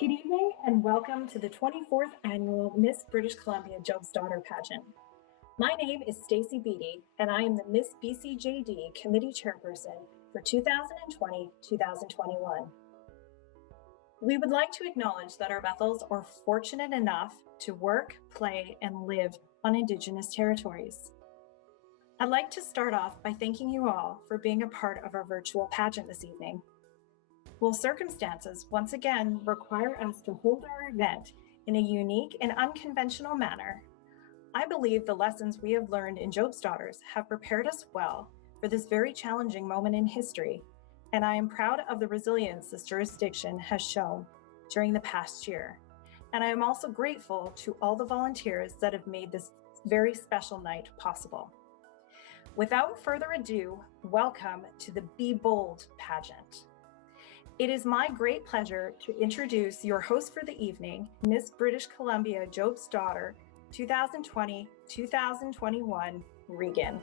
Good evening and welcome to the 24th Annual Miss British Columbia Jobe's Daughter Pageant. My name is Stacey Beattie and I am the Miss BCJD Committee Chairperson for 2020-2021. We would like to acknowledge that our Bethels are fortunate enough to work, play, and live on Indigenous territories. I'd like to start off by thanking you all for being a part of our virtual pageant this evening. While circumstances once again require us to hold our event in a unique and unconventional manner, I believe the lessons we have learned in Jobe's Daughters have prepared us well for this very challenging moment in history, and I am proud of the resilience this jurisdiction has shown during the past year. And I am also grateful to all the volunteers that have made this very special night possible. Without further ado, welcome to the Be Bold pageant. It is my great pleasure to introduce your host for the evening, Miss British Columbia Jobe's Daughter 2020-2021, Regan.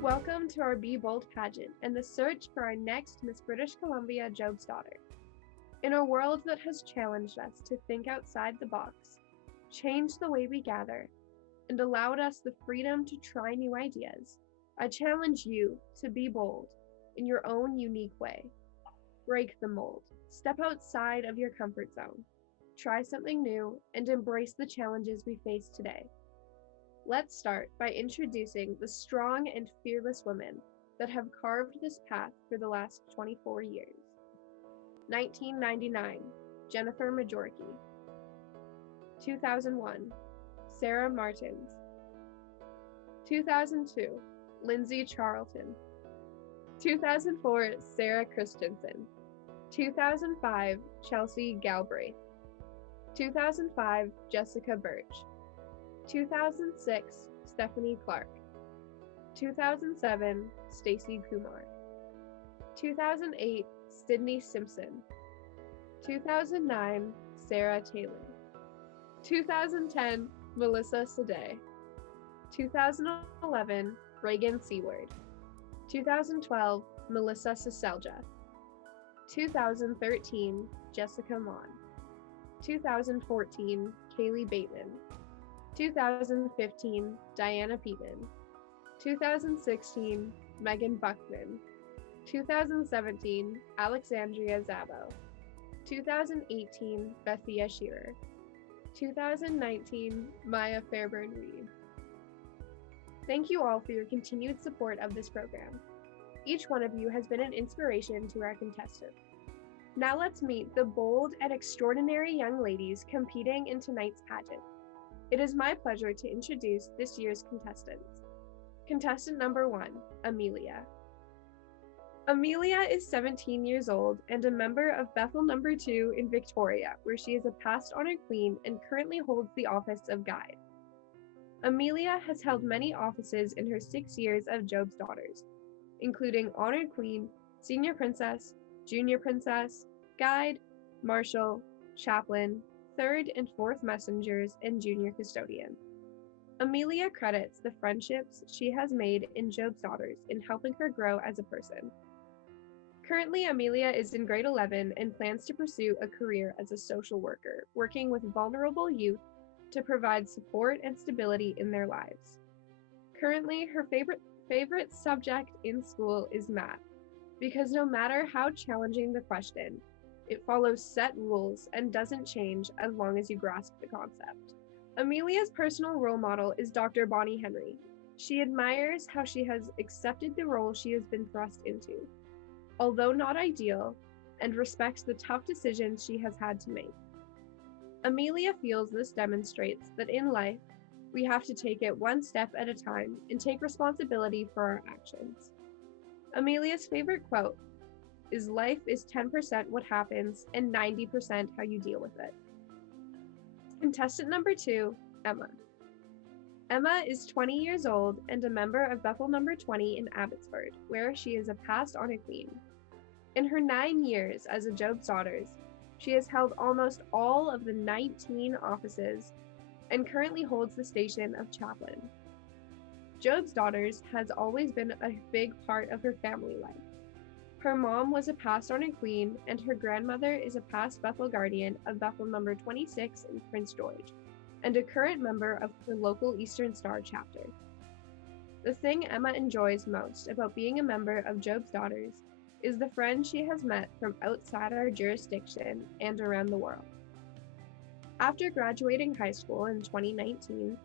Welcome to our Be Bold pageant and the search for our next Miss British Columbia Jobe's Daughter. In a world that has challenged us to think outside the box, change the way we gather, and allowed us the freedom to try new ideas, I challenge you to be bold in your own unique way. Break the mold, step outside of your comfort zone, try something new, and embrace the challenges we face today. Let's start by introducing the strong and fearless women that have carved this path for the last 24 years. 1999, Jennifer Majorki. 2001, Sarah Martins. 2002, Lindsay Charlton. 2004, Sarah Christensen. 2005, Chelsea Galbraith. 2005, Jessica Birch. 2006, Stephanie Clark. 2007, Stacey Kumar. 2008, Sydney Simpson. 2009, Sarah Taylor. 2010, Melissa Sade. 2011, Reagan Seward. 2012, Melissa Seselja. 2013, Jessica Mon. 2014, Kaylee Bateman. 2015, Diana Peatman. 2016, Megan Buckman. 2017, Alexandria Zabo. 2018, Bethia Shearer. 2019, Maya Fairburn-Reed. Thank you all for your continued support of this program. Each one of you has been an inspiration to our contestants. Now let's meet the bold and extraordinary young ladies competing in tonight's pageant. It is my pleasure to introduce this year's contestants. Contestant number 1, Amelia. Amelia is 17 years old and a member of Bethel number 2 in Victoria, where she is a past honored queen and currently holds the office of guide. Amelia has held many offices in her 6 years of Jobe's Daughters, including honored queen, senior princess, junior princess, guide, marshal, chaplain, 3rd and 4th messengers, and junior custodian. Amelia credits the friendships she has made in Jobe's Daughters in helping her grow as a person. Currently, Amelia is in grade 11 and plans to pursue a career as a social worker, working with vulnerable youth to provide support and stability in their lives. Currently, her favorite subject in school is math, because no matter how challenging the question, it follows set rules and doesn't change as long as you grasp the concept. Amelia's personal role model is Dr. Bonnie Henry. She admires how she has accepted the role she has been thrust into, although not ideal, and respects the tough decisions she has had to make. Amelia feels this demonstrates that in life, we have to take it one step at a time and take responsibility for our actions. Amelia's favorite quote is, "Life is 10% what happens and 90% how you deal with it." Contestant number 2, Emma. Emma is 20 years old and a member of Bethel number 20 in Abbotsford, where she is a past honor queen. In her 9 years as a Job's Daughters, she has held almost all of the 19 offices and currently holds the station of chaplain. Job's Daughters has always been a big part of her family life. Her mom was a past honor queen, and her grandmother is a past Bethel guardian of Bethel number 26 in Prince George, and a current member of her local Eastern Star chapter. The thing Emma enjoys most about being a member of Job's Daughters is the friends she has met from outside our jurisdiction and around the world. After graduating high school in 2019,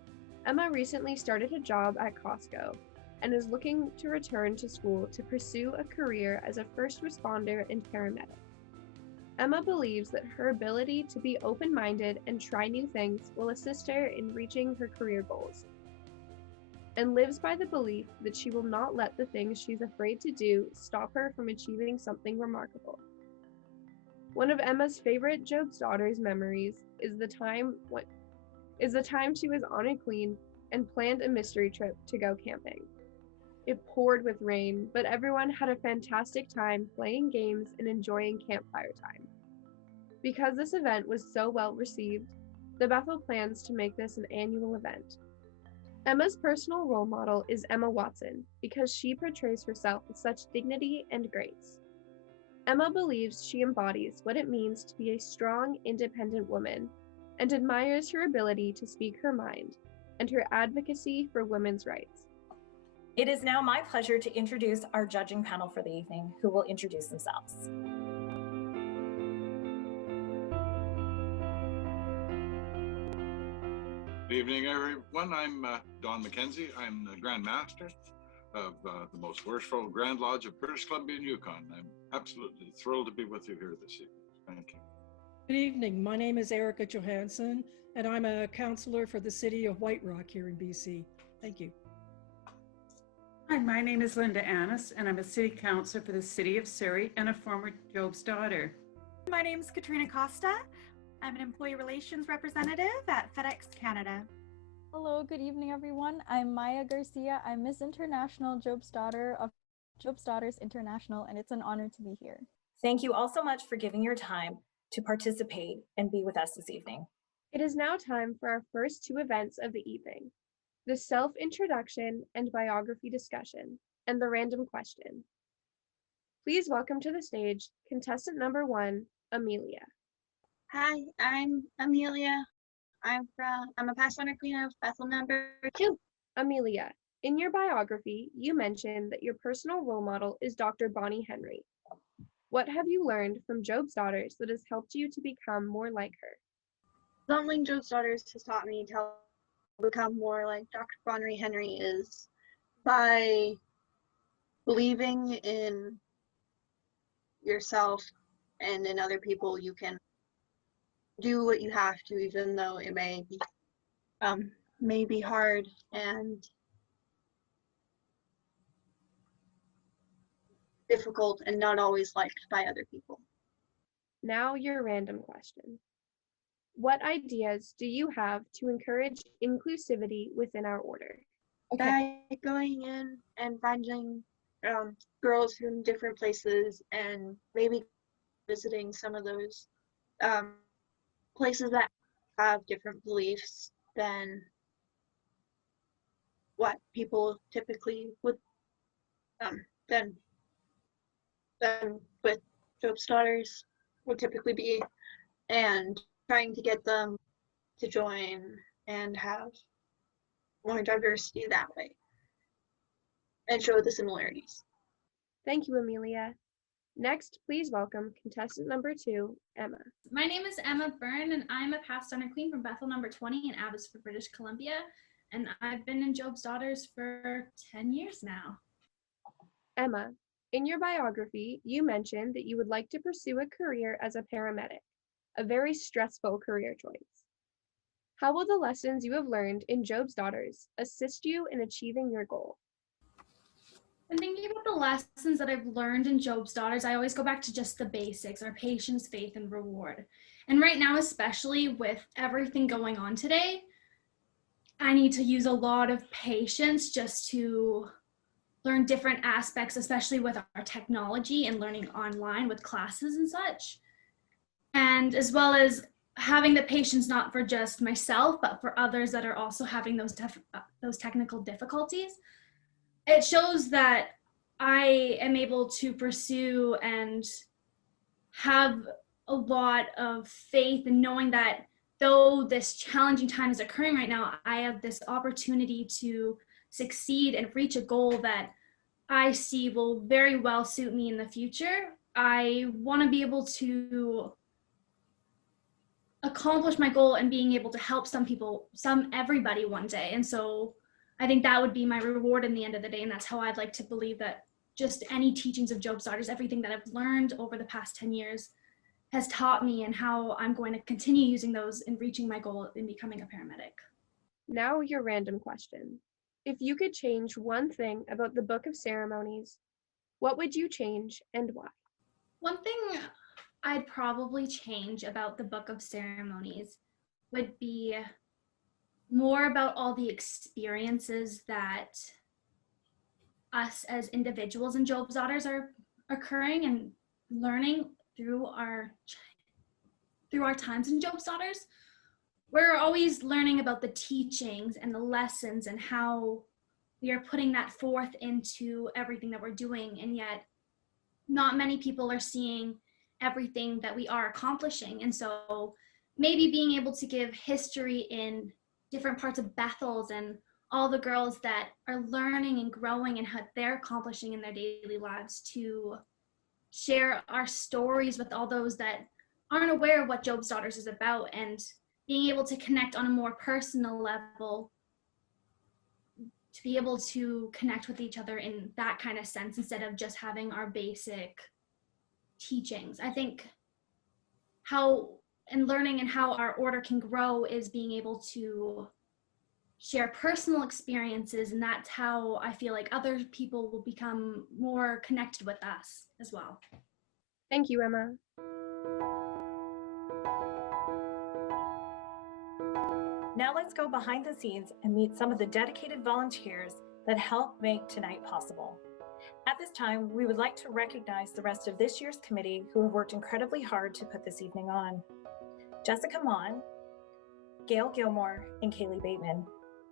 Emma recently started a job at Costco and is looking to return to school to pursue a career as a first responder and paramedic. Emma believes that her ability to be open-minded and try new things will assist her in reaching her career goals, and lives by the belief that she will not let the things she's afraid to do stop her from achieving something remarkable. One of Emma's favorite Job's Daughters memories is the time she was honor queen and planned a mystery trip to go camping. It poured with rain, but everyone had a fantastic time playing games and enjoying campfire time. Because this event was so well received, the Bethel plans to make this an annual event. Emma's personal role model is Emma Watson because she portrays herself with such dignity and grace. Emma believes she embodies what it means to be a strong, independent woman and admires her ability to speak her mind and her advocacy for women's rights. It is now my pleasure to introduce our judging panel for the evening, who will introduce themselves. Good evening, everyone. I'm Don McKenzie. I'm the Grand Master of the most worshipful Grand Lodge of British Columbia and Yukon. I'm absolutely thrilled to be with you here this evening. Thank you. Good evening. My name is Erica Johansson, and I'm a counselor for the city of White Rock here in BC. Thank you. Hi, my name is Linda Annis, and I'm a city councillor for the city of Surrey and a former Job's Daughter. My name is Katrina Costa. I'm an employee relations representative at FedEx Canada. Hello, good evening, everyone. I'm Maya Garcia. I'm Miss International Job's Daughter of Job's Daughters International, and it's an honor to be here. Thank you all so much for giving your time to participate and be with us this evening. It is now time for our first two events of the evening: the self-introduction and biography discussion, and the random question. Please welcome to the stage contestant number 1, Amelia. Hi, I'm Amelia. I'm a past honor queen of Bethel number 2. Amelia, in your biography, you mentioned that your personal role model is Dr. Bonnie Henry. What have you learned from Job's Daughters that has helped you to become more like her? Something Job's Daughters has taught me to become more like Dr. Bonnie Henry is by believing in yourself and in other people. You can do what you have to, even though it may be hard and difficult and not always liked by other people. Now your random question. What ideas do you have to encourage inclusivity within our order? By going in and finding girls from different places and maybe visiting some of those places that have different beliefs than what people typically would than with Job's Daughters would typically be, and trying to get them to join and have more diversity that way and show the similarities. Thank you, Amelia. Next, please welcome contestant number 2, Emma. My name is Emma Byrne, and I'm a past honor queen from Bethel number 20 in Abbotsford, British Columbia, and I've been in Job's Daughters for 10 years now. Emma, in your biography, you mentioned that you would like to pursue a career as a paramedic, a very stressful career choice. How will the lessons you have learned in Job's Daughters assist you in achieving your goal? When thinking about the lessons that I've learned in Job's Daughters, I always go back to just the basics, our patience, faith, and reward. And right now, especially with everything going on today, I need to use a lot of patience just to learn different aspects, especially with our technology and learning online with classes and such. And as well as having the patience not for just myself, but for others that are also having those technical difficulties. It shows that I am able to pursue and have a lot of faith in knowing that though this challenging time is occurring right now, I have this opportunity to succeed and reach a goal that I see will very well suit me in the future. I want to be able to accomplish my goal and being able to help everybody one day. And so I think that would be my reward in the end of the day. And that's how I'd like to believe that just any teachings of Job Starters, everything that I've learned over the past 10 years has taught me, and how I'm going to continue using those in reaching my goal in becoming a paramedic. Now your random question. If you could change one thing about the Book of Ceremonies, what would you change and why? One thing I'd probably change about the Book of Ceremonies would be more about all the experiences that us as individuals and Job's daughters are occurring and learning through our times in Job's daughters. We're always learning about the teachings and the lessons and how we are putting that forth into everything that we're doing, and yet not many people are seeing everything that we are accomplishing. And so maybe being able to give history in different parts of Bethel's and all the girls that are learning and growing and what they're accomplishing in their daily lives, to share our stories with all those that aren't aware of what Job's Daughters is about, and being able to connect on a more personal level, to be able to connect with each other in that kind of sense instead of just having our basic teachings. I think how and learning and how our order can grow is being able to share personal experiences, and that's how I feel like other people will become more connected with us as well. Thank you, Emma. Now let's go behind the scenes and meet some of the dedicated volunteers that help make tonight possible. At this time, we would like to recognize the rest of this year's committee who have worked incredibly hard to put this evening on. Jessica Mon, Gail Gilmore, and Kaylee Bateman,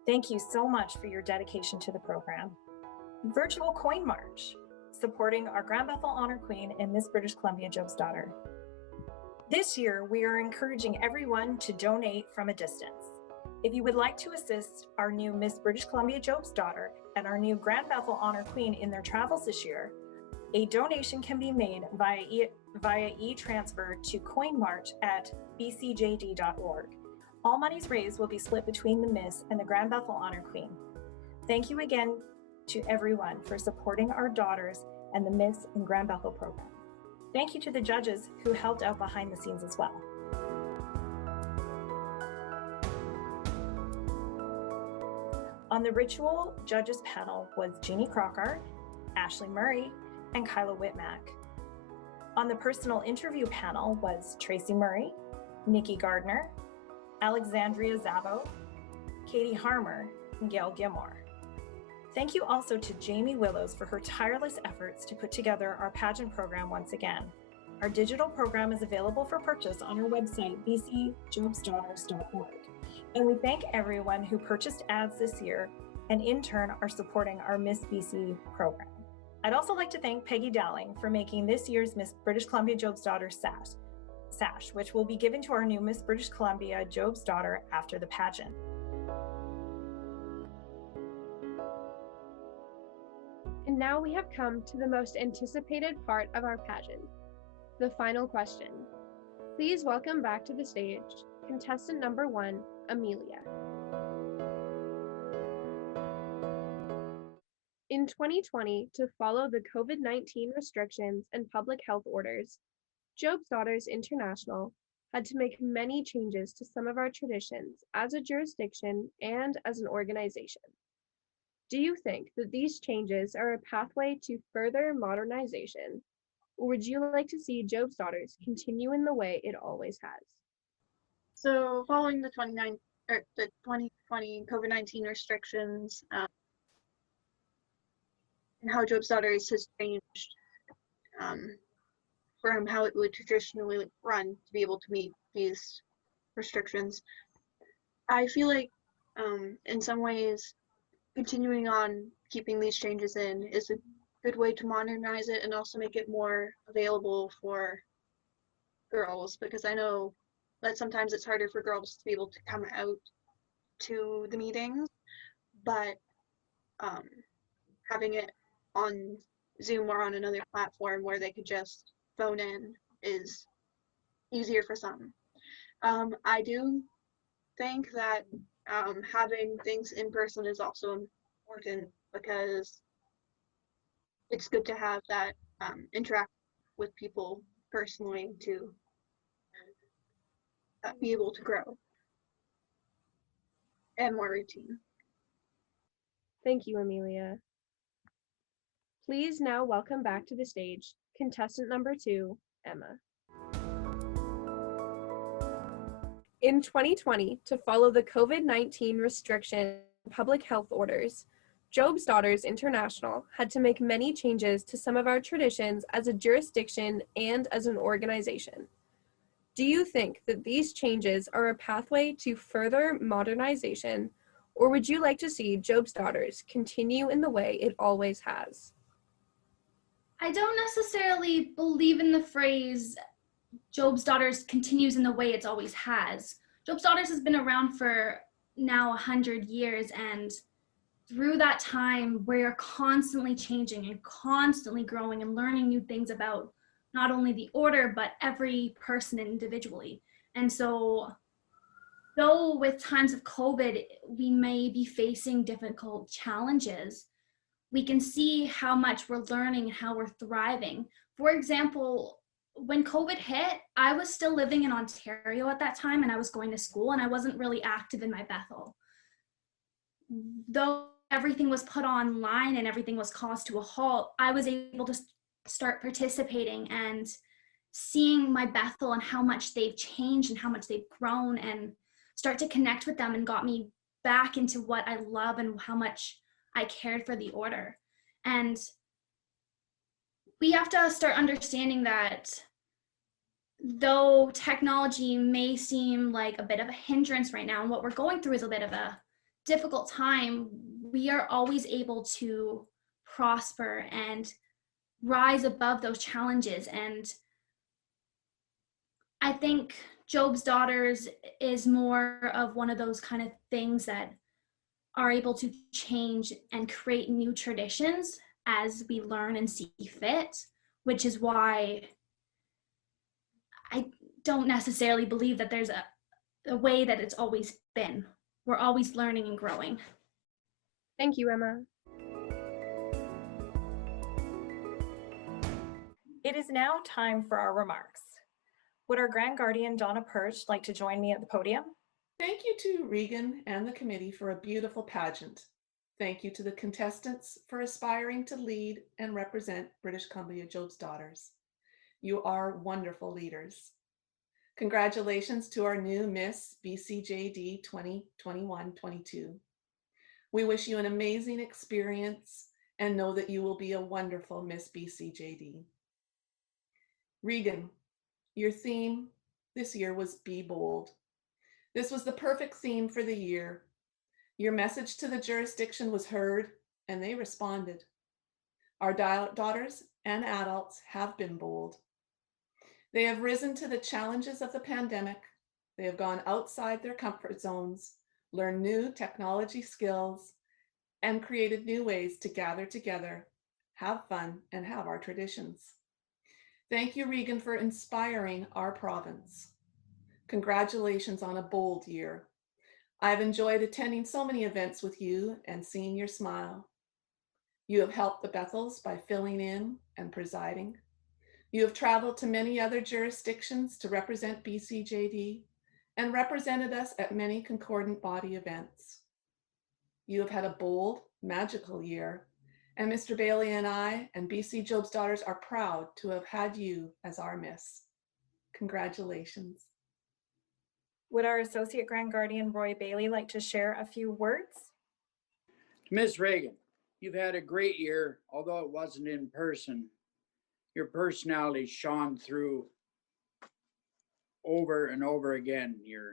thank you so much for your dedication to the program. Virtual Coin March, supporting our Grand Bethel Honor Queen and Miss British Columbia Job's Daughter. This year, we are encouraging everyone to donate from a distance. If you would like to assist our new Miss British Columbia Job's Daughter and our new Grand Bethel Honor Queen in their travels this year, a donation can be made via e-transfer to CoinMarch at bcjd.org. All monies raised will be split between the Miss and the Grand Bethel Honor Queen. Thank you again to everyone for supporting our daughters and the Miss and Grand Bethel program. Thank you to the judges who helped out behind the scenes as well. On the ritual judges panel was Jeannie Crocker, Ashley Murray, and Kyla Whitmack. On the personal interview panel was Tracy Murray, Nikki Gardner, Alexandria Zavo, Katie Harmer, and Gail Gilmore. Thank you also to Jamie Willows for her tireless efforts to put together our pageant program once again. Our digital program is available for purchase on our website, bcjobsdaughters.org. And we thank everyone who purchased ads this year and in turn are supporting our Miss BC program. I'd also like to thank Peggy Dowling for making this year's Miss British Columbia Job's Daughter sash, which will be given to our new Miss British Columbia Job's Daughter after the pageant. And now we have come to the most anticipated part of our pageant, the final question. Please welcome back to the stage contestant number 1, Amelia. In 2020, to follow the COVID-19 restrictions and public health orders, Job's Daughters International had to make many changes to some of our traditions as a jurisdiction and as an organization. Do you think that these changes are a pathway to further modernization, or would you like to see Job's Daughters continue in the way it always has? So following the or the 2020 COVID-19 restrictions, and how Job's Daughters has changed from how it would traditionally run to be able to meet these restrictions. I feel like in some ways continuing on keeping these changes in is a good way to modernize it and also make it more available for girls, because I know that sometimes it's harder for girls to be able to come out to the meetings, but having it on Zoom or on another platform where they could just phone in is easier for some. I do think that having things in person is also important, because it's good to have that interact with people personally to be able to grow and more routine. Thank you, Amelia. Please now welcome back to the stage contestant number 2, Emma. In 2020, to follow the COVID-19 restriction and public health orders, Job's Daughters International had to make many changes to some of our traditions as a jurisdiction and as an organization. Do you think that these changes are a pathway to further modernization, or would you like to see Job's Daughters continue in the way it always has? I don't necessarily believe in the phrase Job's Daughters continues in the way it's always has. Job's Daughters has been around for now 100 years, and through that time, we're constantly changing and constantly growing and learning new things about not only the order, but every person individually. And so, though with times of COVID, we may be facing difficult challenges, we can see how much we're learning, how we're thriving. For example, when COVID hit, I was still living in Ontario at that time, and I was going to school, and I wasn't really active in my Bethel. Though everything was put online and everything was caused to a halt, I was able to start participating and seeing my Bethel and how much they've changed and how much they've grown, and start to connect with them, and got me back into what I love and how much I cared for the order. And we have to start understanding that though technology may seem like a bit of a hindrance right now, and what we're going through is a bit of a difficult time, we are always able to prosper and rise above those challenges. And I think Job's Daughters is more of one of those kind of things that are able to change and create new traditions as we learn and see fit, which is why I don't necessarily believe that there's a way that it's always been. We're always learning and growing. Thank you, Emma. It is now time for our remarks. Would our Grand Guardian, Donna Perch, like to join me at the podium? Thank you to Regan and the committee for a beautiful pageant. Thank you to the contestants for aspiring to lead and represent British Columbia Job's Daughters. You are wonderful leaders. Congratulations to our new Miss BCJD 2021-22. We wish you an amazing experience and know that you will be a wonderful Miss BCJD. Regan, your theme this year was Be Bold. This was the perfect theme for the year. Your message to the jurisdiction was heard, and they responded. Our daughters and adults have been bold. They have risen to the challenges of the pandemic. They have gone outside their comfort zones, learned new technology skills, and created new ways to gather together, have fun, and have our traditions. Thank you, Regan, for inspiring our province. Congratulations on a bold year. I've enjoyed attending so many events with you and seeing your smile. You have helped the Bethels by filling in and presiding. You have traveled to many other jurisdictions to represent BCJD and represented us at many concordant body events. You have had a bold, magical year, and Mr. Bailey and I and BC Job's Daughters are proud to have had you as our Miss. Congratulations. Would our Associate Grand Guardian Roy Bailey like to share a few words? Miss Reagan, you've had a great year, although it wasn't in person. Your personality shone through over and over again. Your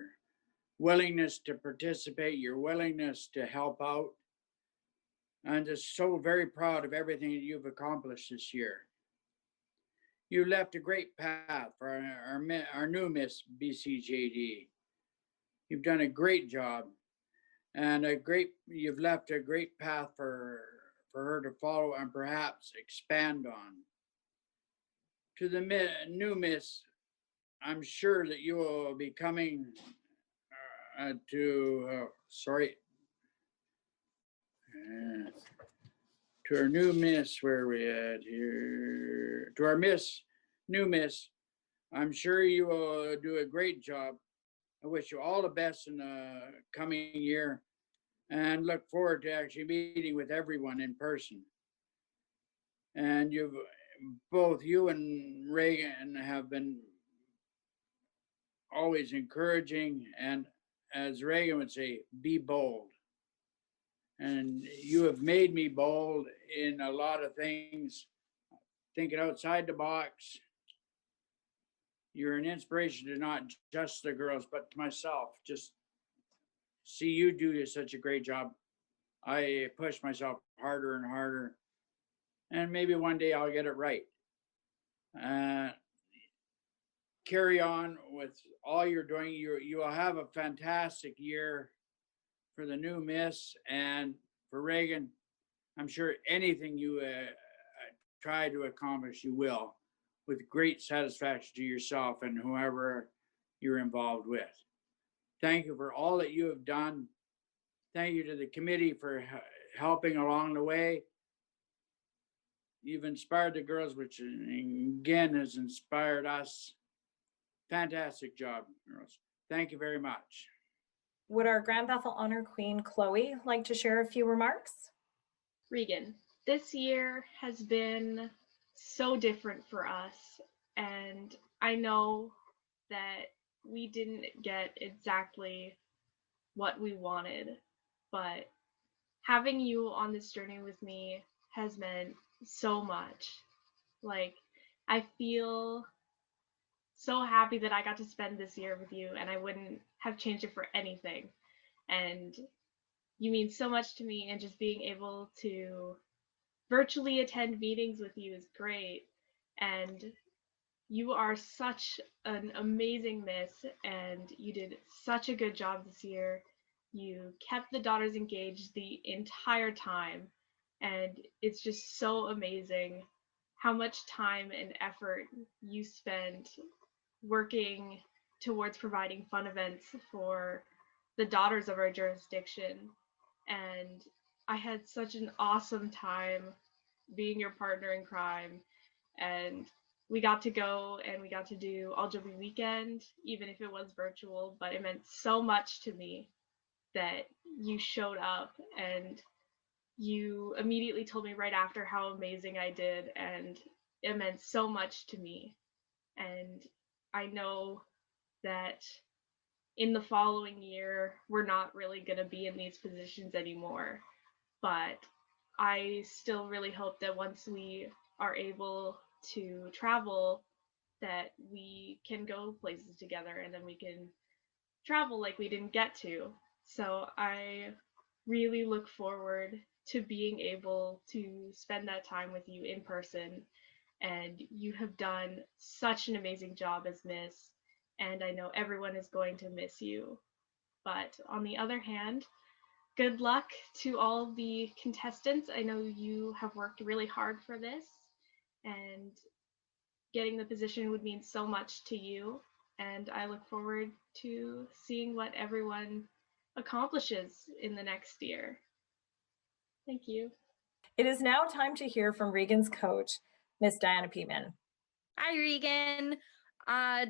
willingness to participate, your willingness to help out. I'm just so very proud of everything that you've accomplished this year. You left a great path for our new Miss BCJD. You've done a great job, and you've left a great path for her to follow and perhaps expand on. To the new Miss, I'm sure that you will be coming to our new Miss. Where are we at here? To our new Miss, I'm sure you will do a great job. I wish you all the best in the coming year and look forward to actually meeting with everyone in person. And both you and Reagan have been always encouraging, and as Reagan would say, be bold. And you have made me bold in a lot of things, thinking outside the box. You're an inspiration to not just the girls, but to myself. Just see you do such a great job. I push myself harder and harder, and maybe one day I'll get it right. Carry on with all you're doing. You will have a fantastic year for the new Miss, and for Reagan, I'm sure anything you try to accomplish, you will, with great satisfaction to yourself and whoever you're involved with. Thank you for all that you have done. Thank you to the committee for helping along the way. You've inspired the girls, which again has inspired us. Fantastic job, girls. Thank you very much. Would our Grand Bethel Honor Queen, Chloe, like to share a few remarks? Regan, this year has been so different for us, and I know that we didn't get exactly what we wanted, but having you on this journey with me has meant so much. Like, I feel so happy that I got to spend this year with you, and I wouldn't have changed it for anything. And you mean so much to me, and just being able to virtually attend meetings with you is great. And you are such an amazing miss, and you did such a good job this year. You kept the daughters engaged the entire time, and it's just so amazing how much time and effort you spent working towards providing fun events for the daughters of our jurisdiction. And I had such an awesome time being your partner in crime. And we got to go and we got to do All Joby weekend, even if it was virtual, but it meant so much to me that you showed up, and you immediately told me right after how amazing I did, and it meant so much to me. And I know that in the following year, we're not really going to be in these positions anymore. But I still really hope that once we are able to travel, that we can go places together, and then we can travel like we didn't get to. So I really look forward to being able to spend that time with you in person. And you have done such an amazing job as Miss, and I know everyone is going to miss you. But on the other hand, good luck to all the contestants. I know you have worked really hard for this, and getting the position would mean so much to you. And I look forward to seeing what everyone accomplishes in the next year. Thank you. It is now time to hear from Regan's coach, Miss Diana Peatman. Hi, Regan.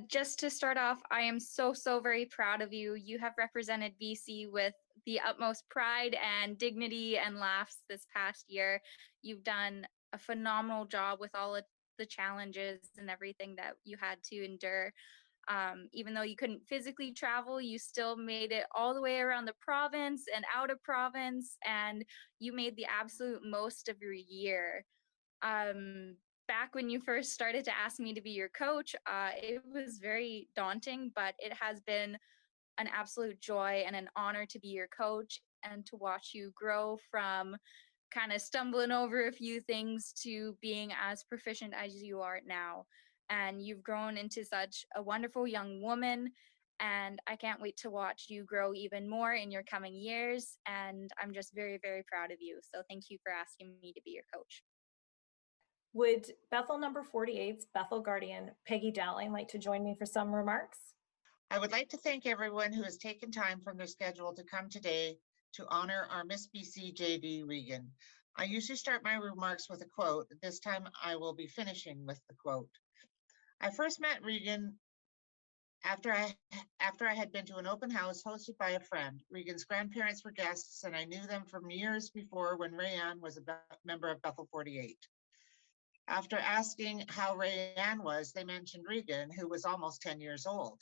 Just to start off, I am so very proud of you. You have represented BC with the utmost pride and dignity and laughs this past year. You've done a phenomenal job with all of the challenges and everything that you had to endure. Even though you couldn't physically travel, you still made it all the way around the province and out of province, and you made the absolute most of your year. Back when you first started to ask me to be your coach, it was very daunting, but it has been an absolute joy and an honor to be your coach and to watch you grow from kind of stumbling over a few things to being as proficient as you are now. And you've grown into such a wonderful young woman, and I can't wait to watch you grow even more in your coming years. And I'm just very, very proud of you. So thank you for asking me to be your coach. Would Bethel number 48's Bethel Guardian, Peggy Dowling, like to join me for some remarks? I would like to thank everyone who has taken time from their schedule to come today to honor our Miss BC JD Regan. I usually start my remarks with a quote. This time I will be finishing with the quote. I first met Regan after I had been to an open house hosted by a friend. Regan's grandparents were guests, and I knew them from years before when Rayanne was a member of Bethel 48. After asking how Rayanne was, they mentioned Regan, who was almost 10 years old.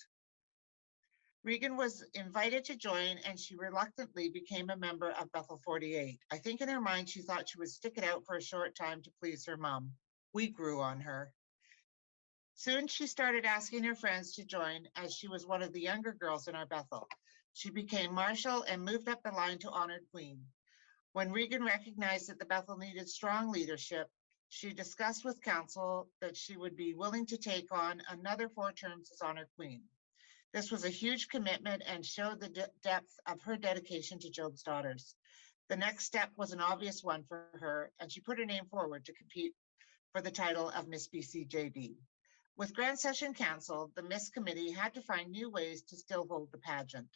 Regan was invited to join, and she reluctantly became a member of Bethel 48. I think in her mind, she thought she would stick it out for a short time to please her mom. We grew on her. Soon she started asking her friends to join, as she was one of the younger girls in our Bethel. She became marshal and moved up the line to honored queen. When Regan recognized that the Bethel needed strong leadership, she discussed with council that she would be willing to take on another 4 terms as honored queen. This was a huge commitment and showed the depth of her dedication to Job's daughters. The next step was an obvious one for her, and she put her name forward to compete for the title of Miss BC JD. With Grand Session canceled, the Miss Committee had to find new ways to still hold the pageant.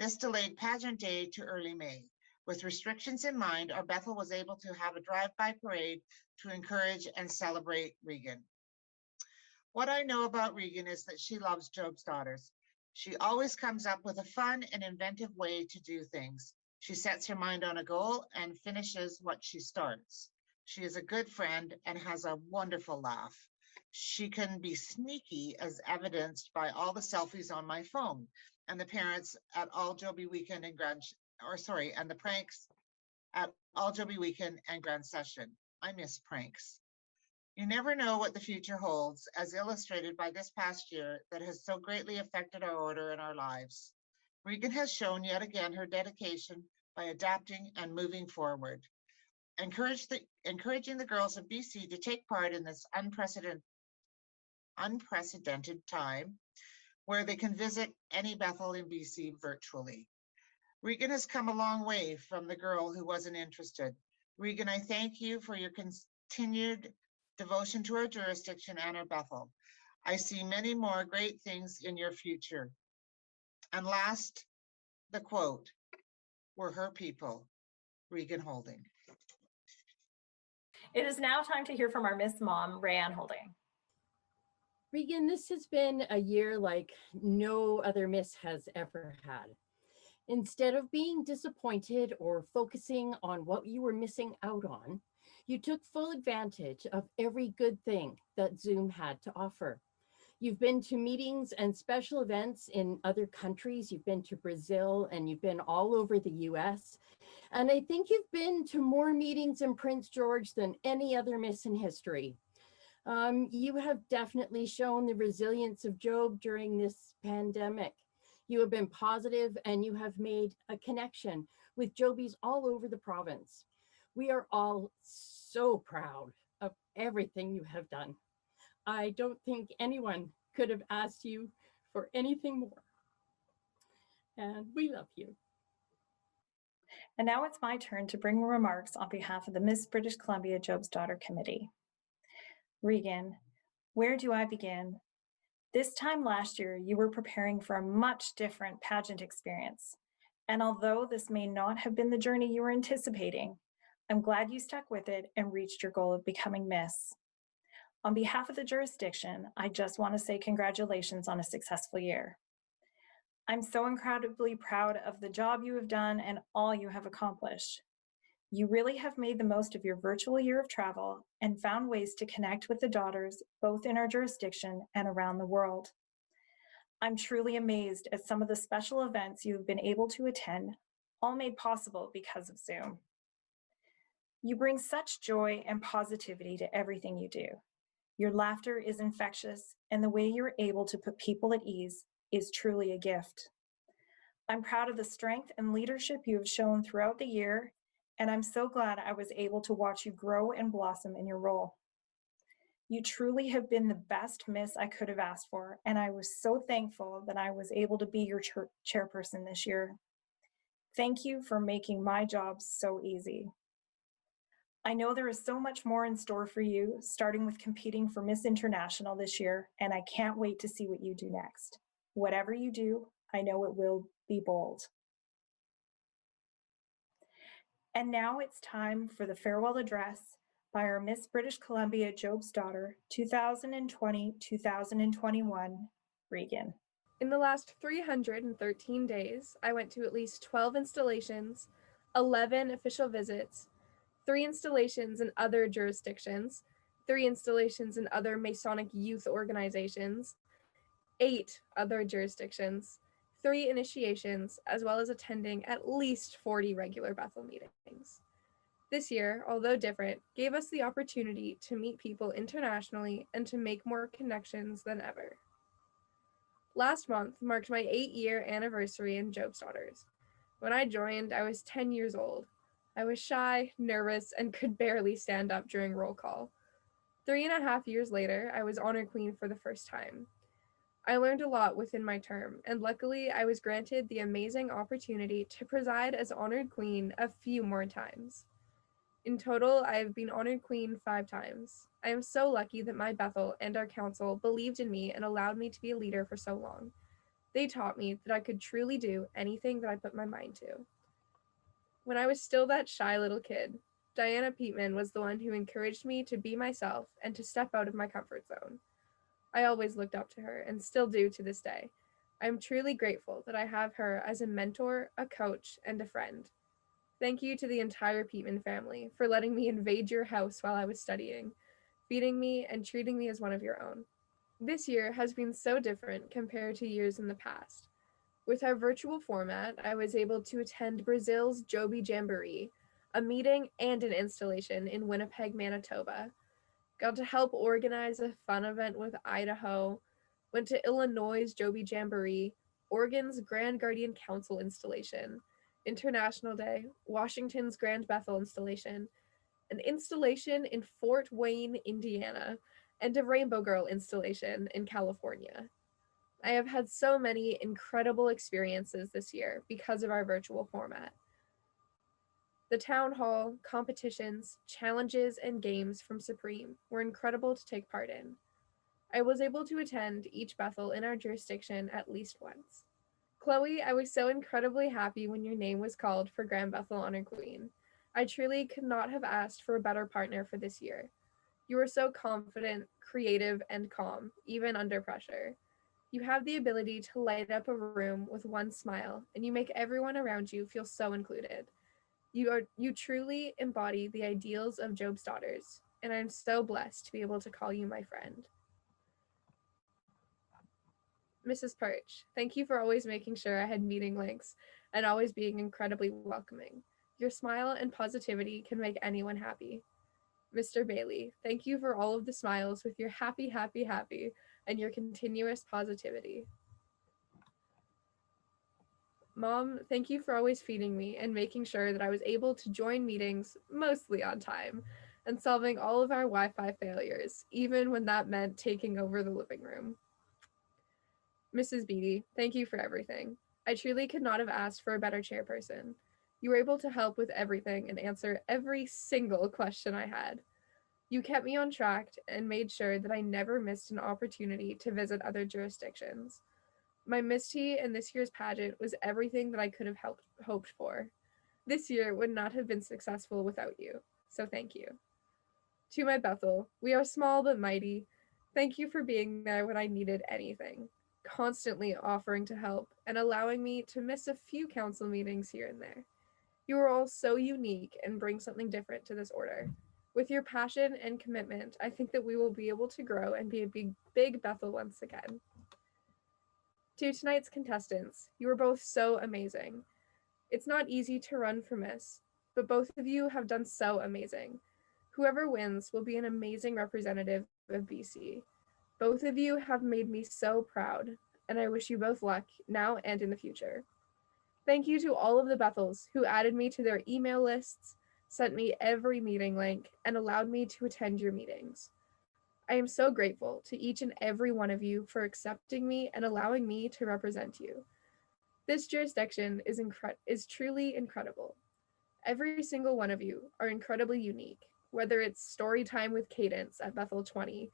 This delayed Pageant Day to early May. With restrictions in mind, our Bethel was able to have a drive-by parade to encourage and celebrate Regan. What I know about Regan is that she loves Job's daughters. She always comes up with a fun and inventive way to do things. She sets her mind on a goal and finishes what she starts. She is a good friend and has a wonderful laugh. She can be sneaky, as evidenced by all the selfies on my phone and the parents at all Joby weekend and and the pranks at all Joby weekend and Grand Session. I miss pranks. You never know what the future holds, as illustrated by this past year that has so greatly affected our order and our lives. Regan has shown yet again her dedication by adapting and moving forward. Encouraging the girls of BC to take part in this unprecedented time where they can visit any Bethel in BC virtually. Regan has come a long way from the girl who wasn't interested. Regan, I thank you for your continued devotion to our jurisdiction and our Bethel. I see many more great things in your future. And last, the quote, "We're her people," Regan Holding. It is now time to hear from our Miss Mom, Rayanne Holding. Regan, this has been a year like no other Miss has ever had. Instead of being disappointed or focusing on what you were missing out on, you took full advantage of every good thing that Zoom had to offer. You've been to meetings and special events in other countries. You've been to Brazil and you've been all over the US. And I think you've been to more meetings in Prince George than any other Miss in history. You have definitely shown the resilience of Job during this pandemic. You have been positive and you have made a connection with Jobies all over the province. We are all so proud of everything you have done. I don't think anyone could have asked you for anything more. And we love you. And now it's my turn to bring remarks on behalf of the Miss British Columbia Job's Daughter Committee. Regan, where do I begin? This time last year, you were preparing for a much different pageant experience. And although this may not have been the journey you were anticipating, I'm glad you stuck with it and reached your goal of becoming Miss. On behalf of the jurisdiction, I just want to say congratulations on a successful year. I'm so incredibly proud of the job you have done and all you have accomplished. You really have made the most of your virtual year of travel and found ways to connect with the daughters, both in our jurisdiction and around the world. I'm truly amazed at some of the special events you've been able to attend, all made possible because of Zoom. You bring such joy and positivity to everything you do. Your laughter is infectious, and the way you're able to put people at ease is truly a gift. I'm proud of the strength and leadership you have shown throughout the year, and I'm so glad I was able to watch you grow and blossom in your role. You truly have been the best miss I could have asked for, and I was so thankful that I was able to be your chairperson this year. Thank you for making my job so easy. I know there is so much more in store for you, starting with competing for Miss International this year, and I can't wait to see what you do next. Whatever you do, I know it will be bold. And now it's time for the farewell address by our Miss British Columbia Job's Daughter 2020-2021, Regan. In the last 313 days, I went to at least 12 installations, 11 official visits, 3 installations in other jurisdictions, 3 installations in other Masonic youth organizations, 8 other jurisdictions, 3 initiations, as well as attending at least 40 regular Bethel meetings. This year, although different, gave us the opportunity to meet people internationally and to make more connections than ever. Last month marked my 8-year anniversary in Job's Daughters. When I joined, I was 10 years old. I was shy, nervous, and could barely stand up during roll call. 3.5 years later, I was Honor Queen for the first time. I learned a lot within my term, and luckily I was granted the amazing opportunity to preside as Honored Queen a few more times. In total, I have been Honored Queen 5 times. I am so lucky that my Bethel and our council believed in me and allowed me to be a leader for so long. They taught me that I could truly do anything that I put my mind to. When I was still that shy little kid, Diana Peatman was the one who encouraged me to be myself and to step out of my comfort zone. I always looked up to her and still do to this day. I am truly grateful that I have her as a mentor, a coach, and a friend. Thank you to the entire Peatman family for letting me invade your house while I was studying, feeding me, and treating me as one of your own. This year has been so different compared to years in the past. With our virtual format, I was able to attend Brazil's Joby Jamboree, a meeting and an installation in Winnipeg, Manitoba. Got to help organize a fun event with Idaho, went to Illinois' Joby Jamboree, Oregon's Grand Guardian Council installation, International Day, Washington's Grand Bethel installation, an installation in Fort Wayne, Indiana, and a Rainbow Girl installation in California. I have had so many incredible experiences this year because of our virtual format. The town hall, competitions, challenges, and games from Supreme were incredible to take part in. I was able to attend each Bethel in our jurisdiction at least once. Chloe, I was so incredibly happy when your name was called for Grand Bethel Honor Queen. I truly could not have asked for a better partner for this year. You were so confident, creative, and calm, even under pressure. You have the ability to light up a room with one smile, and you make everyone around you feel so included. You truly embody the ideals of Job's Daughters, and I'm so blessed to be able to call you my friend. Mrs. Perch, thank you for always making sure I had meeting links and always being incredibly welcoming. Your smile and positivity can make anyone happy. Mr. Bailey, thank you for all of the smiles with your happy, happy, happy, and your continuous positivity. Mom, thank you for always feeding me and making sure that I was able to join meetings mostly on time and solving all of our Wi-Fi failures, even when that meant taking over the living room. Mrs. Beatty, thank you for everything. I truly could not have asked for a better chairperson. You were able to help with everything and answer every single question I had. You kept me on track and made sure that I never missed an opportunity to visit other jurisdictions. My Misty in this year's pageant was everything that I could have hoped for. This year would not have been successful without you, so thank you. To my Bethel, we are small but mighty. Thank you for being there when I needed anything, constantly offering to help and allowing me to miss a few council meetings here and there. You are all so unique and bring something different to this order. With your passion and commitment, I think that we will be able to grow and be a big Bethel once again. To tonight's contestants, you were both so amazing. It's not easy to run for Miss, but both of you have done so amazing. Whoever wins will be an amazing representative of BC. Both of you have made me so proud, and I wish you both luck now and in the future. Thank you to all of the Bethels who added me to their email lists, sent me every meeting link, and allowed me to attend your meetings. I am so grateful to each and every one of you for accepting me and allowing me to represent you. This jurisdiction is truly incredible. Every single one of you are incredibly unique, whether it's story time with Cadence at Bethel 20,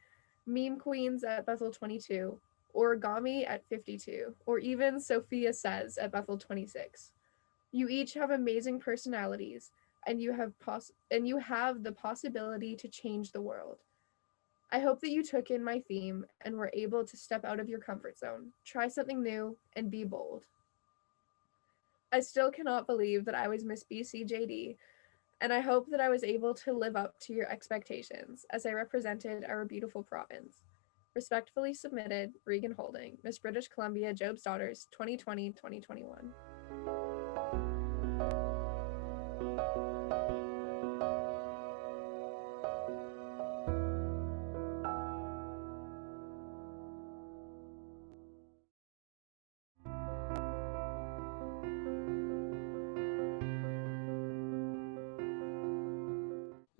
meme queens at Bethel 22, origami at 52, or even Sophia Says at Bethel 26. You each have amazing personalities, and you have the possibility to change the world. I hope that you took in my theme and were able to step out of your comfort zone, try something new, and be bold. I still cannot believe that I was Miss BCJD, and I hope that I was able to live up to your expectations as I represented our beautiful province. Respectfully submitted, Regan Holding, Miss British Columbia Job's Daughters 2020-2021.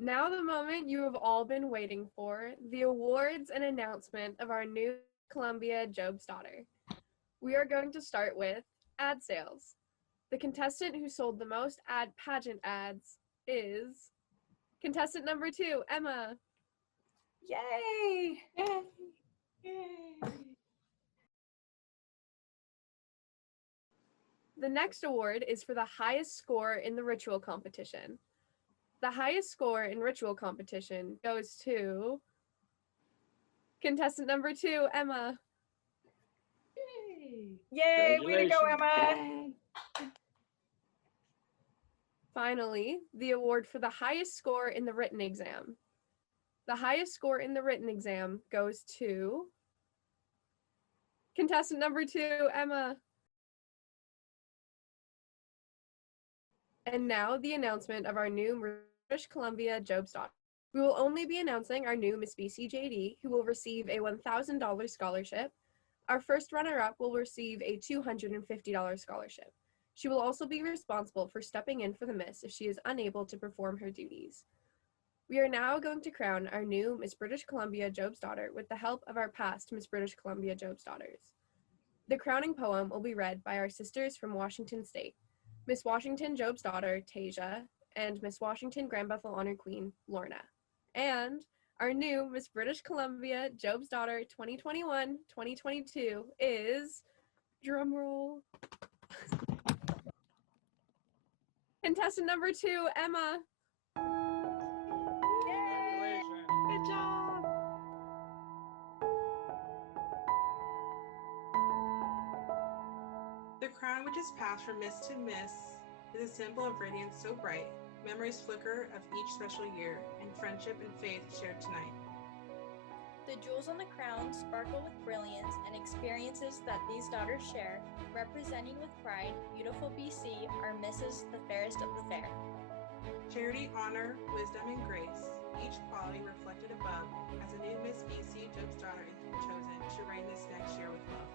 Now the moment you have all been waiting for, the awards and announcement of our new Columbia Job's Daughter. We are going to start with ad sales. The contestant who sold the most pageant ads is contestant number 2, Emma. Yay! Yay! Yay! The next award is for the highest score in the ritual competition. The highest score in ritual competition goes to contestant number 2, Emma. Yay! Way to go, Emma! Finally, the award for the highest score in the written exam. The highest score in the written exam goes to contestant number 2, Emma. And now the announcement of our new British Columbia Job's Daughter. We will only be announcing our new Miss BCJD, who will receive a $1,000 scholarship. Our first runner-up will receive a $250 scholarship. She will also be responsible for stepping in for the Miss if she is unable to perform her duties. We are now going to crown our new Miss British Columbia Job's Daughter with the help of our past Miss British Columbia Job's Daughters. The crowning poem will be read by our sisters from Washington State, Miss Washington Job's Daughter, Tasia, and Miss Washington Grand Bethel Honor Queen, Lorna. And our new Miss British Columbia Job's Daughter 2021-2022 is, drumroll, contestant number 2, Emma. Yay! Good job! The crown which is passed from miss to miss is a symbol of radiance so bright, memories flicker of each special year, and friendship and faith shared tonight. The jewels on the crown sparkle with brilliance and experiences that these daughters share, representing with pride beautiful BC, our misses, the fairest of the fair. Charity, honor, wisdom, and grace, each quality reflected above, as a new Miss BC Job's Daughter is chosen to reign this next year with love.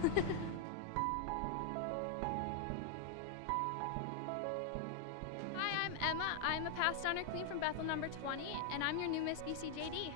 Hi, I'm Emma. I'm a past honor queen from Bethel number 20, and I'm your new Miss BC JD.